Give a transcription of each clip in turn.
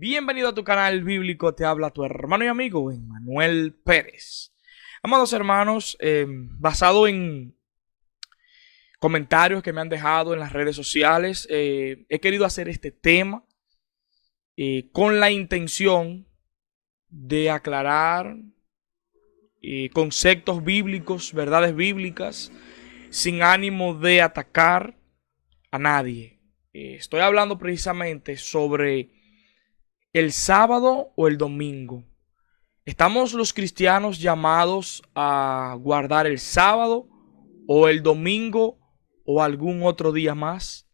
Bienvenido a tu canal bíblico, te habla tu hermano y amigo Emmanuel Pérez. Amados hermanos, basado en comentarios que me han dejado en las redes sociales, he querido hacer este tema con la intención de aclarar conceptos bíblicos, verdades bíblicas, sin ánimo de atacar a nadie. Estoy hablando precisamente sobre el sábado o el domingo. ¿Estamos los cristianos llamados a guardar el sábado o el domingo o algún otro día más?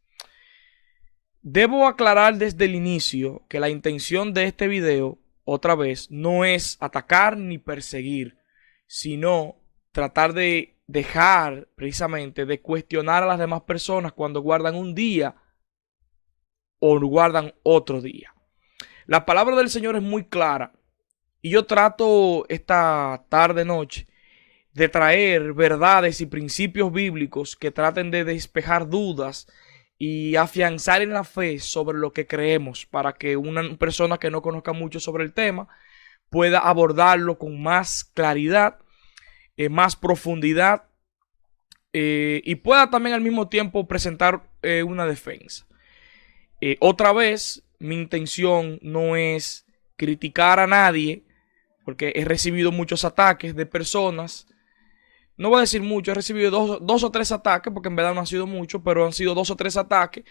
Debo aclarar desde el inicio que la intención de este video, otra vez, no es atacar ni perseguir, sino tratar de dejar precisamente de cuestionar a las demás personas cuando guardan un día o guardan otro día. La palabra del Señor es muy clara y yo trato esta tarde-noche de traer verdades y principios bíblicos que traten de despejar dudas y afianzar en la fe sobre lo que creemos para que una persona que no conozca mucho sobre el tema pueda abordarlo con más claridad, más profundidad y pueda también al mismo tiempo presentar una defensa. Otra vez, mi intención no es criticar a nadie, porque he recibido muchos ataques de personas. No voy a decir mucho, he recibido dos o tres ataques, porque en verdad no han sido muchos, pero han sido 2 o 3 ataques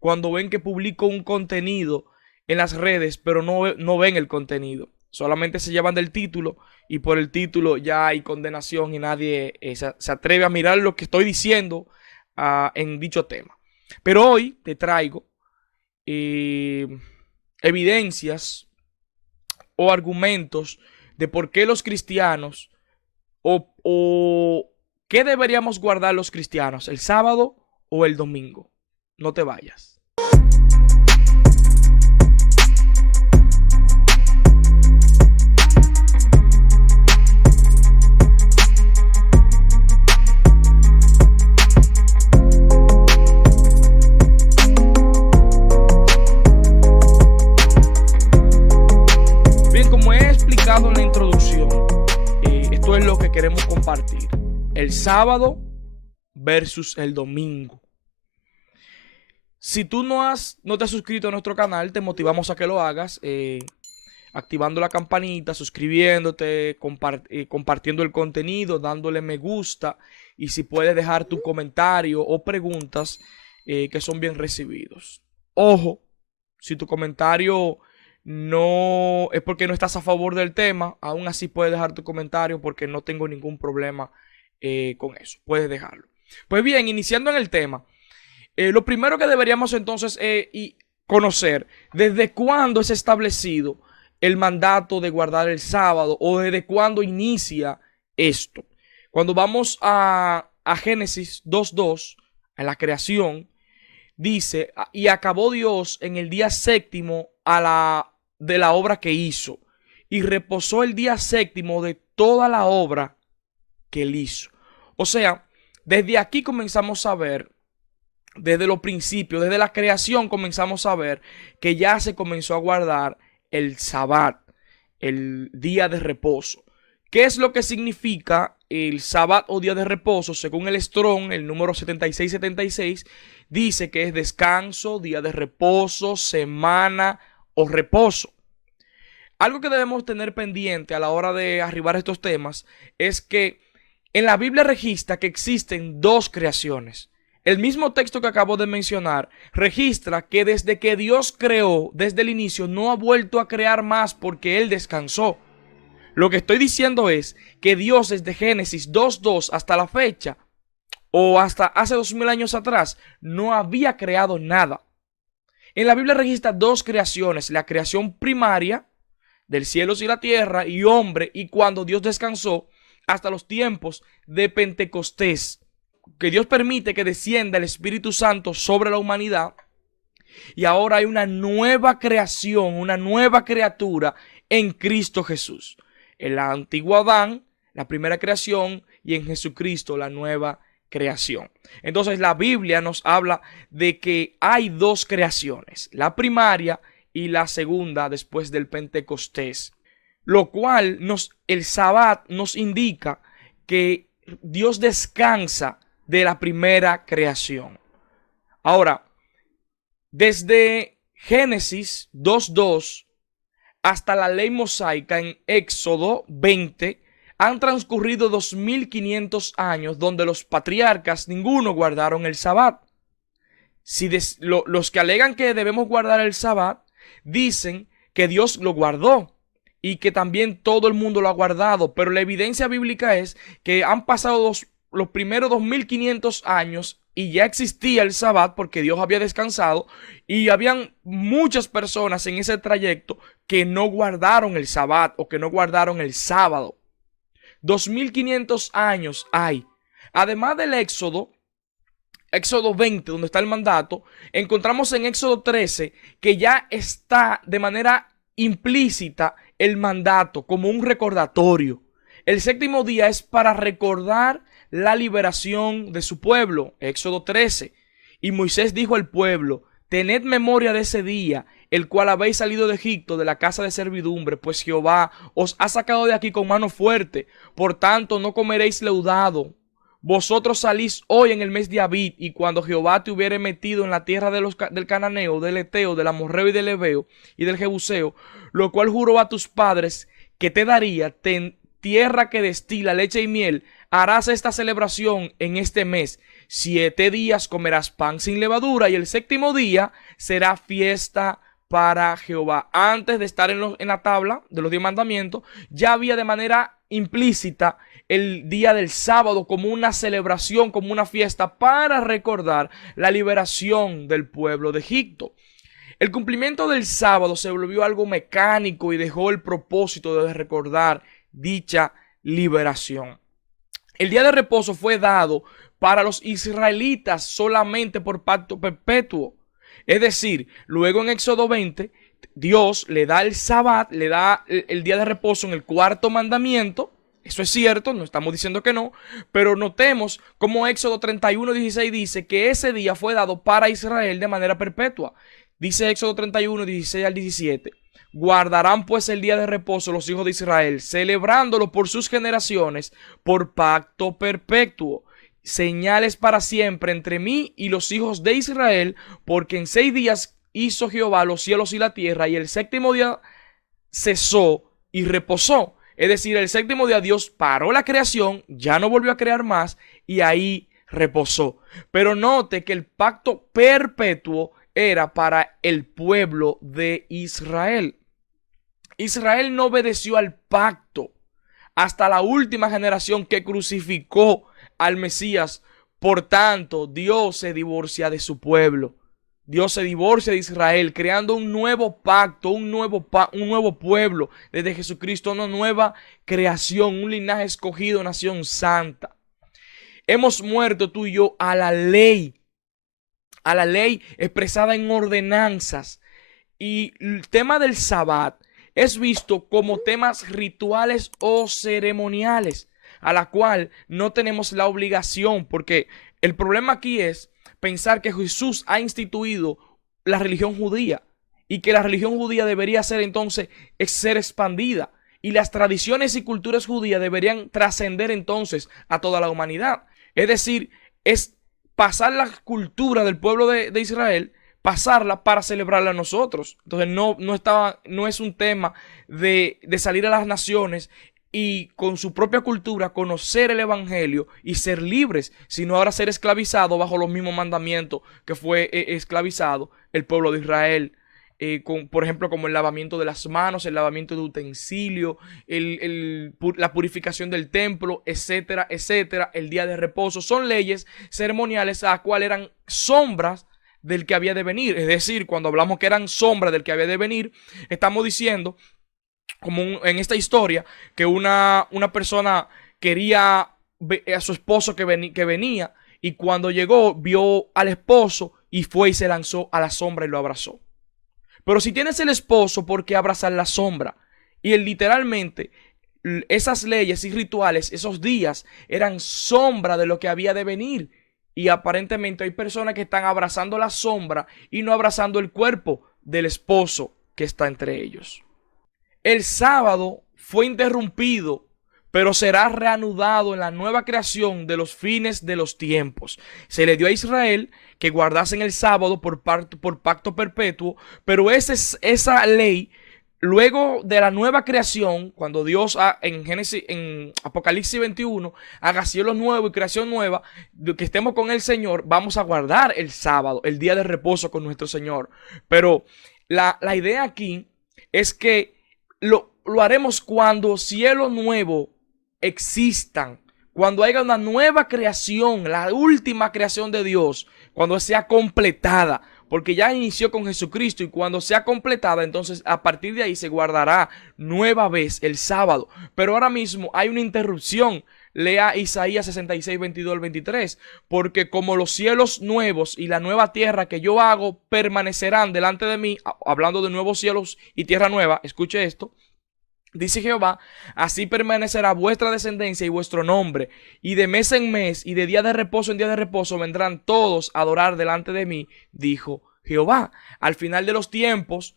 cuando ven que publico un contenido en las redes, pero no ven el contenido. Solamente se llevan del título y por el título ya hay condenación y nadie se atreve a mirar lo que estoy diciendo en dicho tema. Pero hoy te traigo evidencias o argumentos de por qué los cristianos o qué deberíamos guardar los cristianos, el sábado o el domingo. No te vayas. Bien, como he explicado en la introducción, esto es lo que queremos compartir. El sábado versus el domingo. Si tú no te has suscrito a nuestro canal, te motivamos a que lo hagas, activando la campanita, suscribiéndote, compartiendo el contenido, dándole me gusta y si puedes dejar tu comentario o preguntas que son bien recibidos. Ojo, si tu comentario no es porque no estás a favor del tema, aún así puedes dejar tu comentario porque no tengo ningún problema con eso. Puedes dejarlo. Pues bien, iniciando en el tema, lo primero que deberíamos entonces conocer desde cuándo es establecido el mandato de guardar el sábado o desde cuándo inicia esto. Cuando vamos a Génesis 2:2, en la creación, dice, y acabó Dios en el día séptimo de la obra que hizo, y reposó el día séptimo de toda la obra que él hizo. O sea, desde aquí comenzamos a ver, desde los principios, desde la creación comenzamos a ver que ya se comenzó a guardar el Sabbat, el día de reposo. ¿Qué es lo que significa el Sabbat o día de reposo? Según el Strong, el número 7676, dice que es descanso, día de reposo, semana o reposo. Algo que debemos tener pendiente a la hora de arribar a estos temas es que en la Biblia registra que existen dos creaciones. El mismo texto que acabo de mencionar registra que desde que Dios creó, desde el inicio, no ha vuelto a crear más porque Él descansó. Lo que estoy diciendo es que Dios desde Génesis 2:2 hasta la fecha, o hasta hace 2000 años atrás, no había creado nada. En la Biblia registra dos creaciones, la creación primaria del cielo y la tierra y hombre, y cuando Dios descansó, hasta los tiempos de Pentecostés, que Dios permite que descienda el Espíritu Santo sobre la humanidad y ahora hay una nueva creación, una nueva criatura en Cristo Jesús. El antiguo Adán, la primera creación, y en Jesucristo la nueva creación. Entonces la Biblia nos habla de que hay dos creaciones, la primaria y la segunda después del Pentecostés. Lo cual el Sabbat nos indica que Dios descansa de la primera creación. Ahora, desde Génesis 2:2 hasta la ley mosaica en Éxodo 20, han transcurrido 2500 años donde los patriarcas ninguno guardaron el Sabbat. Los que alegan que debemos guardar el Sabbat dicen que Dios lo guardó y que también todo el mundo lo ha guardado, pero la evidencia bíblica es que han pasado los primeros 2500 años y ya existía el Sabbat porque Dios había descansado, y habían muchas personas en ese trayecto que no guardaron el Sabbat o que no guardaron el sábado. 2500 años hay. Además del Éxodo 20, donde está el mandato, encontramos en Éxodo 13 que ya está de manera implícita el mandato como un recordatorio. El séptimo día es para recordar la liberación de su pueblo. Éxodo 13. Y Moisés dijo al pueblo: tened memoria de ese día, el cual habéis salido de Egipto, de la casa de servidumbre, pues Jehová os ha sacado de aquí con mano fuerte. Por tanto, no comeréis leudado. Vosotros salís hoy en el mes de Abib, y cuando Jehová te hubiere metido en la tierra del Cananeo, del Eteo, del Amorreo y del Heveo y del Jebuseo, lo cual juró a tus padres que te daría, tierra que destila leche y miel, harás esta celebración en este mes. 7 días comerás pan sin levadura, y el séptimo día será fiesta para Jehová. Antes de estar en la tabla de los 10 mandamientos, ya había de manera implícita el día del sábado como una celebración, como una fiesta para recordar la liberación del pueblo de Egipto. El cumplimiento del sábado se volvió algo mecánico y dejó el propósito de recordar dicha liberación. El día de reposo fue dado para los israelitas solamente por pacto perpetuo. Es decir, luego en Éxodo 20, Dios le da el Sabbat, le da el día de reposo en el cuarto mandamiento. Eso es cierto, no estamos diciendo que no, pero notemos cómo Éxodo 31:16 dice que ese día fue dado para Israel de manera perpetua. Dice Éxodo 31:16 al 17. Guardarán pues el día de reposo los hijos de Israel, celebrándolo por sus generaciones, por pacto perpetuo. Señales para siempre entre mí y los hijos de Israel, porque en 6 días hizo Jehová los cielos y la tierra, y el séptimo día cesó y reposó. Es decir, el séptimo día Dios paró la creación, ya no volvió a crear más, y ahí reposó. Pero note que el pacto perpetuo era para el pueblo de Israel. Israel no obedeció al pacto hasta la última generación que crucificó al Mesías. Por tanto, Dios se divorcia de su pueblo. Dios se divorcia de Israel, creando un nuevo pacto, un nuevo pueblo desde Jesucristo, una nueva creación, un linaje escogido, nación santa. Hemos muerto tú y yo a la ley expresada en ordenanzas. Y el tema del Sabbat es visto como temas rituales o ceremoniales, a la cual no tenemos la obligación, porque el problema aquí es pensar que Jesús ha instituido la religión judía y que la religión judía debería ser entonces ser expandida, y las tradiciones y culturas judías deberían trascender entonces a toda la humanidad. Es decir, es pasar la cultura del pueblo de Israel, pasarla para celebrarla a nosotros. Entonces no es un tema de salir a las naciones y con su propia cultura conocer el evangelio y ser libres, sino ahora ser esclavizado bajo los mismos mandamientos que fue esclavizado el pueblo de Israel. Por ejemplo, como el lavamiento de las manos, el lavamiento de utensilios, la purificación del templo, etcétera, etcétera. El día de reposo son leyes ceremoniales a las cuales eran sombras del que había de venir. Es decir, cuando hablamos que eran sombras del que había de venir, estamos diciendo, como en esta historia, que una persona quería a su esposo que venía, y cuando llegó vio al esposo y fue y se lanzó a la sombra y lo abrazó. Pero si tienes el esposo, ¿por qué abrazar la sombra? Y literalmente esas leyes y rituales, esos días, eran sombra de lo que había de venir. Y aparentemente hay personas que están abrazando la sombra y no abrazando el cuerpo del esposo. que está entre ellos. El sábado fue interrumpido, pero será reanudado en la nueva creación de los fines de los tiempos. Se le dio a Israel que guardasen el sábado por pacto perpetuo, pero esa ley, luego de la nueva creación, cuando Dios en Apocalipsis 21 haga cielo nuevo y creación nueva, que estemos con el Señor, vamos a guardar el sábado, el día de reposo con nuestro Señor. Pero la idea aquí es que lo haremos cuando cielo nuevo existan, cuando haya una nueva creación, la última creación de Dios, cuando sea completada, porque ya inició con Jesucristo, y cuando sea completada, entonces a partir de ahí se guardará nueva vez el sábado. Pero ahora mismo hay una interrupción. Lea Isaías 66, 22 al 23, porque como los cielos nuevos y la nueva tierra que yo hago permanecerán delante de mí, hablando de nuevos cielos y tierra nueva, escuche esto. Dice Jehová, así permanecerá vuestra descendencia y vuestro nombre, y de mes en mes y de día de reposo en día de reposo vendrán todos a adorar delante de mí, dijo Jehová. Al final de los tiempos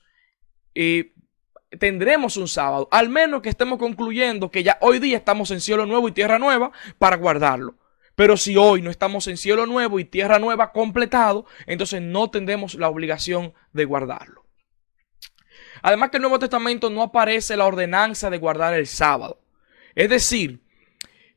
tendremos un sábado, al menos que estemos concluyendo que ya hoy día estamos en cielo nuevo y tierra nueva para guardarlo. Pero si hoy no estamos en cielo nuevo y tierra nueva completado, entonces no tendremos la obligación de guardarlo. Además que en el Nuevo Testamento no aparece la ordenanza de guardar el sábado. Es decir,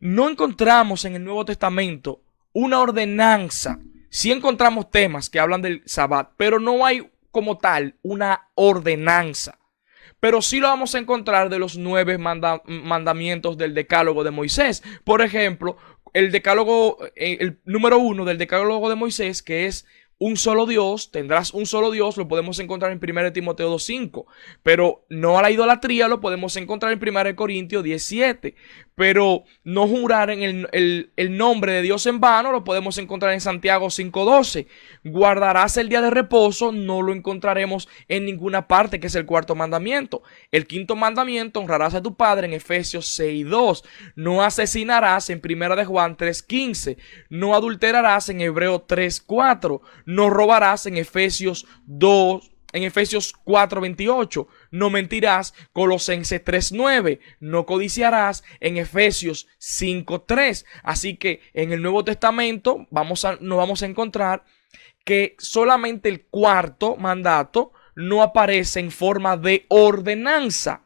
no encontramos en el Nuevo Testamento una ordenanza. Sí encontramos temas que hablan del Sabbat, pero no hay como tal una ordenanza. Pero sí lo vamos a encontrar de los 9 mandamientos del Decálogo de Moisés. Por ejemplo, el Decálogo, el número 1 del Decálogo de Moisés, que es un solo Dios, tendrás un solo Dios, lo podemos encontrar en 1 Timoteo 2:5, pero no a la idolatría lo podemos encontrar en 1 Corintios 17, pero no jurar en el nombre de Dios en vano lo podemos encontrar en Santiago 5:12. Guardarás el día de reposo, no lo encontraremos en ninguna parte, que es el 4.º mandamiento. El 5.º mandamiento, honrarás a tu padre, en Efesios 6:2. No asesinarás en 1 de Juan 3:15. No adulterarás en Hebreo 3:4. No robarás en Efesios 4:28. No mentirás, Colosenses 3:9. No codiciarás en Efesios 5:3. Así que en el Nuevo Testamento nos vamos a encontrar que solamente el 4.º mandato no aparece en forma de ordenanza,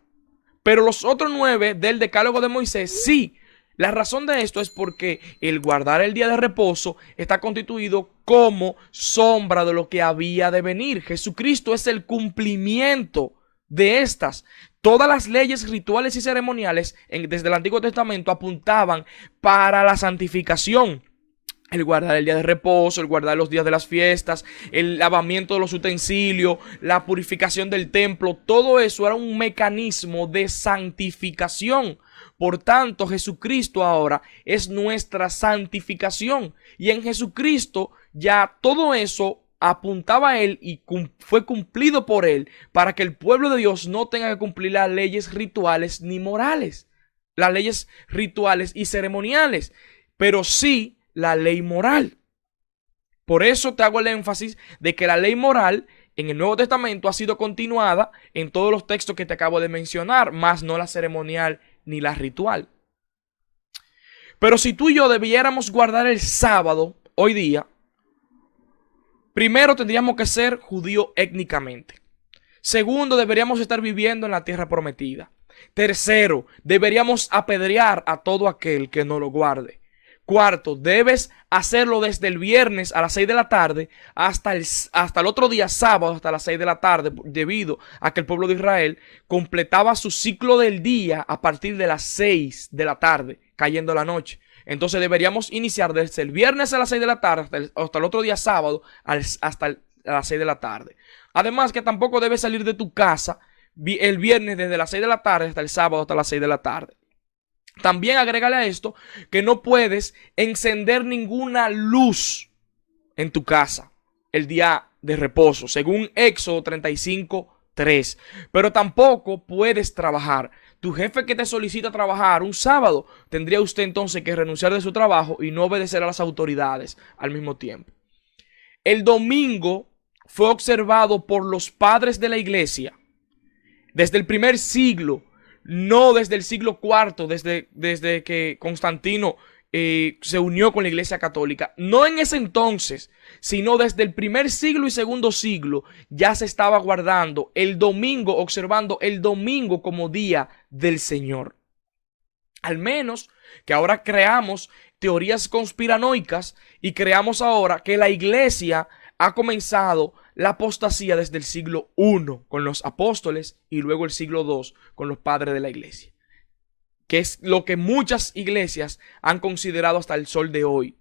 pero los otros 9 del Decálogo de Moisés sí. La razón de esto es porque el guardar el día de reposo está constituido como sombra de lo que había de venir. Jesucristo es el cumplimiento de estas. Todas las leyes rituales y ceremoniales desde el Antiguo Testamento apuntaban para la santificación. El guardar el día de reposo, el guardar los días de las fiestas, el lavamiento de los utensilios, la purificación del templo, todo eso era un mecanismo de santificación. Por tanto, Jesucristo ahora es nuestra santificación. Y en Jesucristo ya todo eso apuntaba a Él y fue cumplido por Él, para que el pueblo de Dios no tenga que cumplir las leyes rituales ni morales, las leyes rituales y ceremoniales, pero sí la ley moral. Por eso te hago el énfasis de que la ley moral en el Nuevo Testamento ha sido continuada en todos los textos que te acabo de mencionar, más no la ceremonial ni la ritual. Pero si tú y yo debiéramos guardar el sábado hoy día, primero tendríamos que ser judío étnicamente. Segundo, deberíamos estar viviendo en la tierra prometida. Tercero, deberíamos apedrear a todo aquel que no lo guarde. Cuarto, debes hacerlo desde el viernes a las 6 de la tarde hasta el otro día sábado hasta las 6 de la tarde, debido a que el pueblo de Israel completaba su ciclo del día a partir de las 6 de la tarde, cayendo la noche. Entonces deberíamos iniciar desde el viernes a las 6 de la tarde hasta el otro día sábado hasta las 6 de la tarde. Además que tampoco debes salir de tu casa el viernes desde las 6 de la tarde hasta el sábado hasta las 6 de la tarde. También agrégale a esto que no puedes encender ninguna luz en tu casa el día de reposo, según Éxodo 35:3. Pero tampoco puedes trabajar. Tu jefe que te solicita trabajar un sábado, tendría usted entonces que renunciar de su trabajo y no obedecer a las autoridades al mismo tiempo. El domingo fue observado por los padres de la iglesia Desde el primer siglo, no desde el siglo IV, desde que Constantino se unió con la Iglesia Católica. No en ese entonces, sino desde el primer siglo y segundo siglo, ya se estaba guardando el domingo, observando el domingo como día del Señor. Al menos que ahora creamos teorías conspiranoicas y creamos ahora que la Iglesia ha comenzado la apostasía desde el siglo I con los apóstoles y luego el siglo II con los padres de la Iglesia, que es lo que muchas iglesias han considerado hasta el sol de hoy,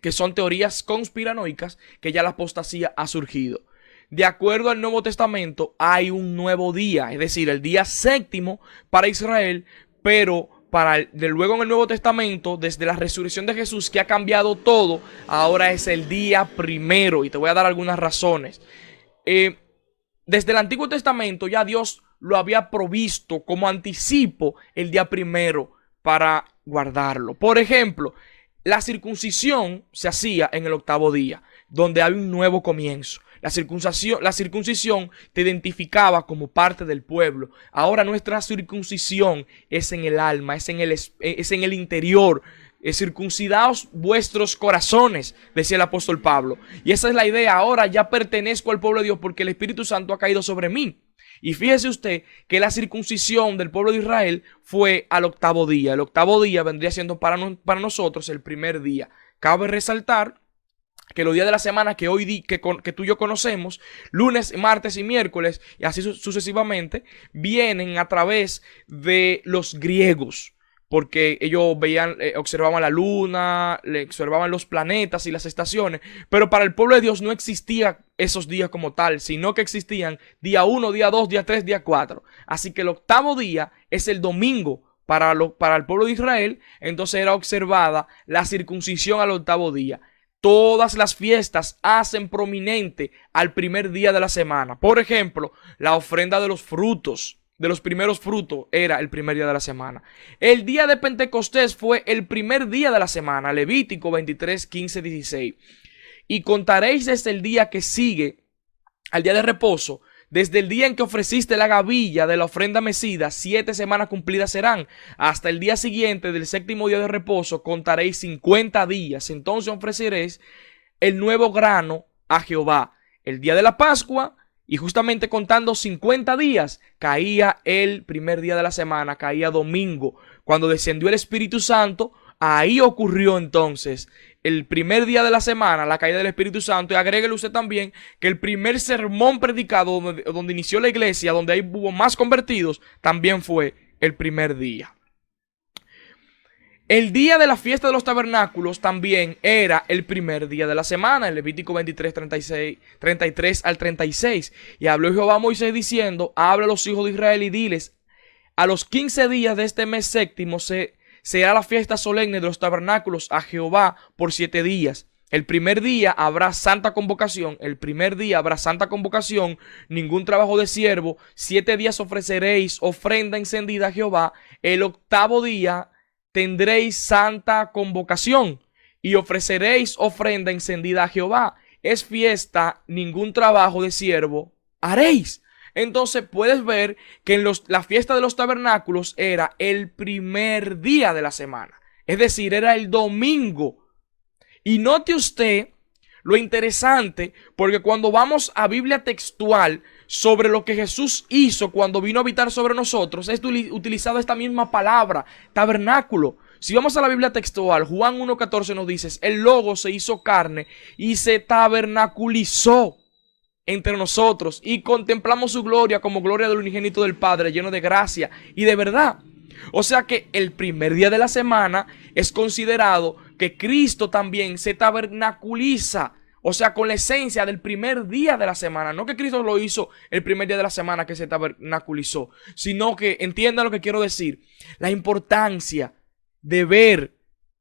que son teorías conspiranoicas, que ya la apostasía ha surgido. De acuerdo al Nuevo Testamento, hay un nuevo día, es decir, el día séptimo para Israel, pero luego en el Nuevo Testamento, desde la resurrección de Jesús, que ha cambiado todo, ahora es el día primero, y te voy a dar algunas razones. Desde el Antiguo Testamento ya Dios lo había provisto como anticipo el día primero para guardarlo. Por ejemplo, la circuncisión se hacía en el octavo día, donde hay un nuevo comienzo. La circuncisión te identificaba como parte del pueblo. Ahora nuestra circuncisión es en el alma, es en el interior. Circuncidaos vuestros corazones, decía el apóstol Pablo. Y esa es la idea. Ahora ya pertenezco al pueblo de Dios porque el Espíritu Santo ha caído sobre mí. Y fíjese usted que la circuncisión del pueblo de Israel fue al octavo día. El octavo día vendría siendo para nosotros el primer día. Cabe resaltar que los días de la semana que tú y yo conocemos, lunes, martes y miércoles, y así sucesivamente, vienen a través de los griegos, porque ellos observaban la luna, observaban los planetas y las estaciones, pero para el pueblo de Dios no existían esos días como tal, sino que existían día 1, día 2, día 3, día 4. Así que el octavo día es el domingo para el pueblo de Israel. Entonces era observada la circuncisión al octavo día. Todas las fiestas hacen prominente al primer día de la semana. Por ejemplo, la ofrenda de los frutos, de los primeros frutos, era el primer día de la semana. El día de Pentecostés fue el primer día de la semana. Levítico 23, 15, 16. Y contaréis desde el día que sigue al día de reposo, desde el día en que ofreciste la gavilla de la ofrenda mecida, 7 semanas cumplidas serán. Hasta el día siguiente del séptimo día de reposo contaréis 50 días. Entonces ofreceréis el nuevo grano a Jehová. El día de la Pascua, y justamente contando 50 días, caía el primer día de la semana, caía domingo. Cuando descendió el Espíritu Santo, ahí ocurrió entonces el primer día de la semana, la caída del Espíritu Santo. Y agréguele usted también que el primer sermón predicado donde inició la iglesia, donde ahí hubo más convertidos, también fue el primer día. El día de la fiesta de los tabernáculos también era el primer día de la semana, en Levítico 23, 33 al 36. Y habló Jehová a Moisés diciendo: habla a los hijos de Israel y diles: a los 15 días de este mes séptimo será la fiesta solemne de los tabernáculos a Jehová por 7 días. El primer día habrá santa convocación. Ningún trabajo de siervo. 7 días ofreceréis ofrenda encendida a Jehová. El octavo día tendréis santa convocación y ofreceréis ofrenda encendida a Jehová. Es fiesta, ningún trabajo de siervo haréis. Entonces puedes ver que la fiesta de los tabernáculos era el primer día de la semana. Es decir, era el domingo. Y note usted lo interesante, porque cuando vamos a Biblia textual sobre lo que Jesús hizo cuando vino a habitar sobre nosotros, es utilizada esta misma palabra, tabernáculo. Si vamos a la Biblia textual, Juan 1:14 nos dice: el Logo se hizo carne y se tabernaculizó entre nosotros, y contemplamos su gloria como gloria del unigénito del Padre, lleno de gracia y de verdad. O sea que el primer día de la semana es considerado que Cristo también se tabernaculiza, o sea, con la esencia del primer día de la semana. No que Cristo lo hizo el primer día de la semana que se tabernaculizó, sino que, entiendan lo que quiero decir, la importancia de ver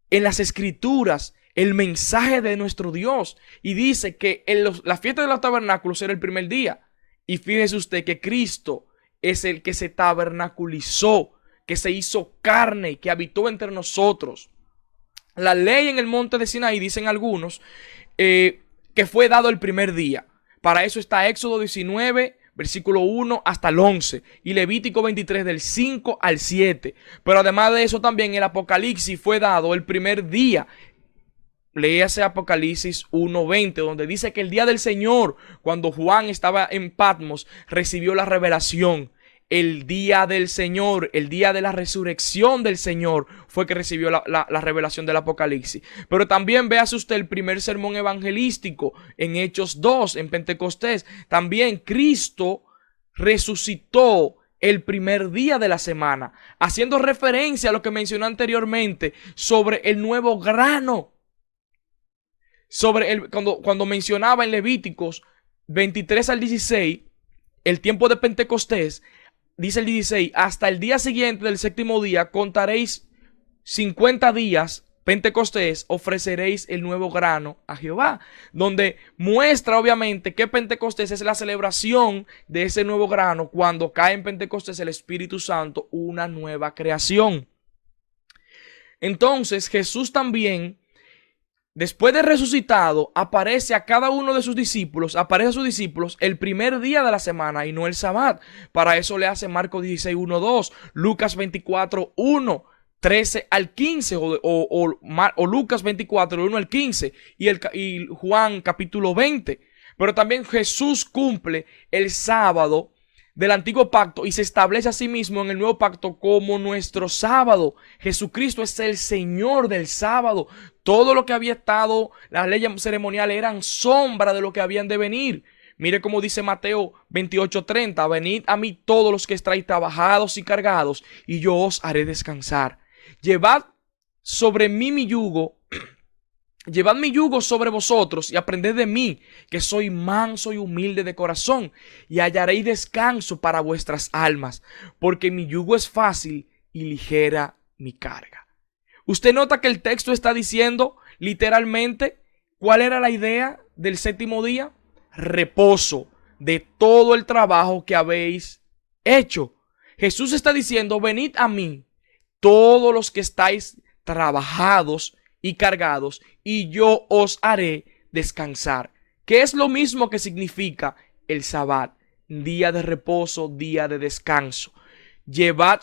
en las Escrituras el mensaje de nuestro Dios. Y dice que la fiesta de los tabernáculos era el primer día. Y fíjese usted que Cristo es el que se tabernaculizó, que se hizo carne, que habitó entre nosotros. La ley en el monte de Sinaí, dicen algunos, que fue dado el primer día. Para eso está Éxodo 19, versículo 1 hasta el 11, y Levítico 23 del 5 al 7. Pero además de eso también el Apocalipsis fue dado el primer día. Léase Apocalipsis 1:20, donde dice que el día del Señor, cuando Juan estaba en Patmos, recibió la revelación. El día del Señor, el día de la resurrección del Señor, fue que recibió la revelación del Apocalipsis. Pero también véase usted el primer sermón evangelístico en Hechos 2, en Pentecostés. También Cristo resucitó el primer día de la semana, haciendo referencia a lo que mencionó anteriormente sobre el nuevo grano. Cuando mencionaba en Levíticos 23 al 16, el tiempo de Pentecostés, dice el 16, hasta el día siguiente del séptimo día contaréis 50 días, Pentecostés, ofreceréis el nuevo grano a Jehová, donde muestra obviamente que Pentecostés es la celebración de ese nuevo grano, cuando cae en Pentecostés el Espíritu Santo, una nueva creación. Entonces Jesús también, después de resucitado, aparece a cada uno de sus discípulos, aparece a sus discípulos el primer día de la semana y no el sabbat. Para eso le hace Marcos 16, 1, 2, Lucas 24, 1, 13 al 15, o Lucas 24, 1 al 15, y Juan capítulo 20. Pero también Jesús cumple el sábado del antiguo pacto y se establece a sí mismo en el nuevo pacto como nuestro sábado. Jesucristo es el Señor del sábado. Todo lo que había estado, las leyes ceremoniales eran sombra de lo que habían de venir. Mire cómo dice Mateo 28:30, venid a mí todos los que estáis trabajados y cargados, y yo os haré descansar. Llevad sobre mí mi yugo, llevad mi yugo sobre vosotros y aprended de mí, que soy manso y humilde de corazón, y hallaréis descanso para vuestras almas, porque mi yugo es fácil y ligera mi carga. Usted nota que el texto está diciendo literalmente cuál era la idea del séptimo día: reposo de todo el trabajo que habéis hecho. Jesús está diciendo: venid a mí todos los que estáis trabajados y cargados, y yo os haré descansar. Que es lo mismo que significa el sabbat: día de reposo, día de descanso. Llevad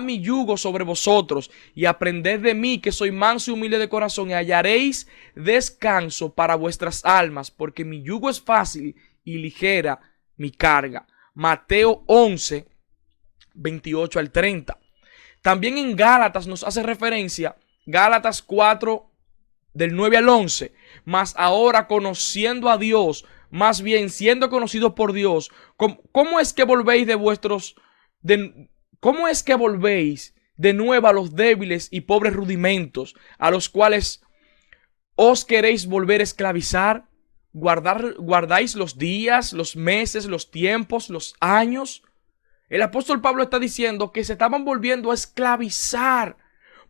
mi yugo sobre vosotros y aprended de mí, que soy manso y humilde de corazón, y hallaréis descanso para vuestras almas, porque mi yugo es fácil y ligera mi carga. Mateo 11, 28 al 30. También en Gálatas nos hace referencia, Gálatas 4, del 9 al 11. Mas ahora, conociendo a Dios, más bien siendo conocidos por Dios, ¿cómo es que volvéis ¿cómo es que volvéis de nuevo a los débiles y pobres rudimentos, a los cuales os queréis volver a esclavizar? ¿Guardáis los días, los meses, los tiempos, los años? El apóstol Pablo está diciendo que se estaban volviendo a esclavizar,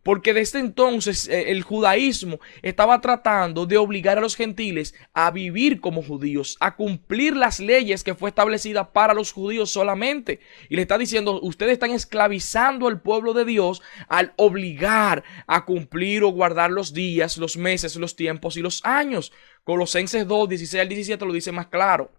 porque desde entonces el judaísmo estaba tratando de obligar a los gentiles a vivir como judíos, a cumplir las leyes que fue establecida para los judíos solamente. Y le está diciendo: ustedes están esclavizando al pueblo de Dios al obligar a cumplir o guardar los días, los meses, los tiempos y los años. Colosenses 2, 16 al 17 lo dice más claro.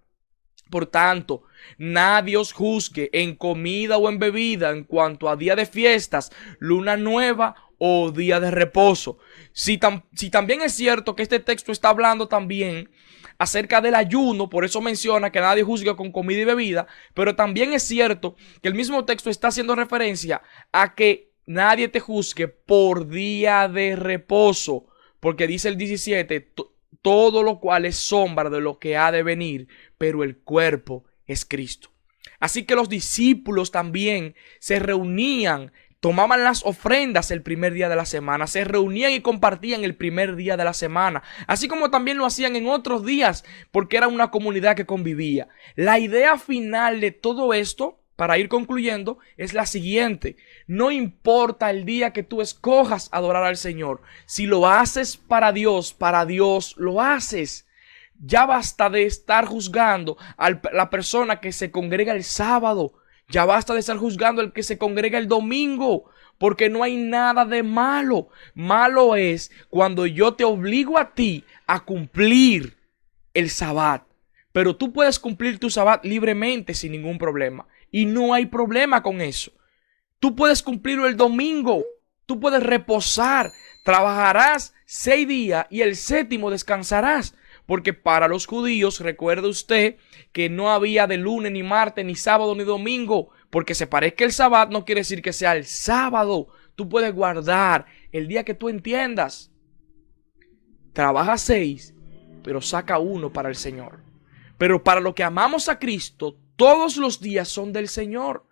Por tanto, nadie os juzgue en comida o en bebida, en cuanto a día de fiestas, luna nueva o día de reposo. Si también es cierto que este texto está hablando también acerca del ayuno, por eso menciona que nadie juzgue con comida y bebida, pero también es cierto que el mismo texto está haciendo referencia a que nadie te juzgue por día de reposo, porque dice el 17, todo lo cual es sombra de lo que ha de venir, pero el cuerpo es Cristo. Así que los discípulos también se reunían, tomaban las ofrendas el primer día de la semana, se reunían y compartían el primer día de la semana, así como también lo hacían en otros días, porque era una comunidad que convivía. La idea final de todo esto, para ir concluyendo, es la siguiente: no importa el día que tú escojas adorar al Señor, si lo haces para Dios lo haces. Ya basta de estar juzgando a la persona que se congrega el sábado. Ya basta de estar juzgando al que se congrega el domingo, porque no hay nada de malo. Malo es cuando yo te obligo a ti a cumplir el sabbat. Pero tú puedes cumplir tu sabbat libremente sin ningún problema. Y no hay problema con eso. Tú puedes cumplirlo el domingo. Tú puedes reposar. Trabajarás 6 días y el 7º descansarás. Porque para los judíos, recuerde usted que no había de lunes, ni martes, ni sábado, ni domingo. Porque se parezca el sabbat no quiere decir que sea el sábado. Tú puedes guardar el día que tú entiendas. Trabaja 6, pero saca 1 para el Señor. Pero para los que amamos a Cristo, todos los días son del Señor.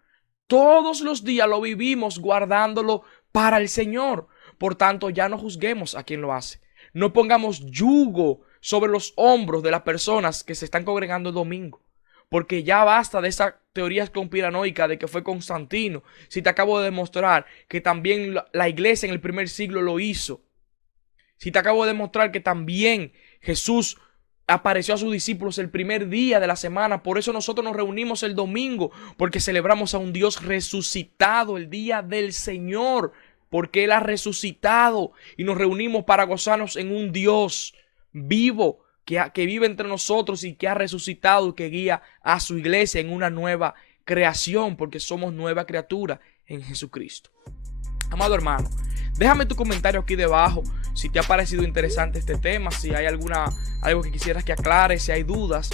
Todos los días lo vivimos guardándolo para el Señor. Por tanto, ya no juzguemos a quien lo hace. No pongamos yugo sobre los hombros de las personas que se están congregando el domingo. Porque ya basta de esa teoría conspiranoica de que fue Constantino. Si te acabo de demostrar que también la iglesia en el primer siglo lo hizo. Si te acabo de demostrar que también Jesús apareció a sus discípulos el primer día de la semana. Por eso nosotros nos reunimos el domingo. Porque celebramos a un Dios resucitado, el día del Señor. Porque Él ha resucitado. Y nos reunimos para gozarnos en un Dios vivo que vive entre nosotros y que ha resucitado y que guía a su iglesia en una nueva creación. Porque somos nueva criatura en Jesucristo. Amado hermano, déjame tu comentario aquí debajo si te ha parecido interesante este tema, si hay algo que quisieras que aclare, si hay dudas,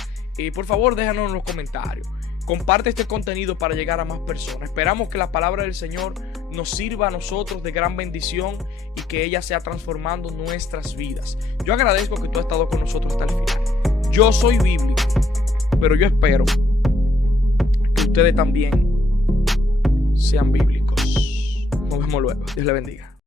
por favor déjanos en los comentarios. Comparte este contenido para llegar a más personas. Esperamos que la palabra del Señor nos sirva a nosotros de gran bendición y que ella sea transformando nuestras vidas. Yo agradezco que tú has estado con nosotros hasta el final. Yo soy bíblico, pero yo espero que ustedes también sean bíblicos. Nos vemos luego. Dios le bendiga.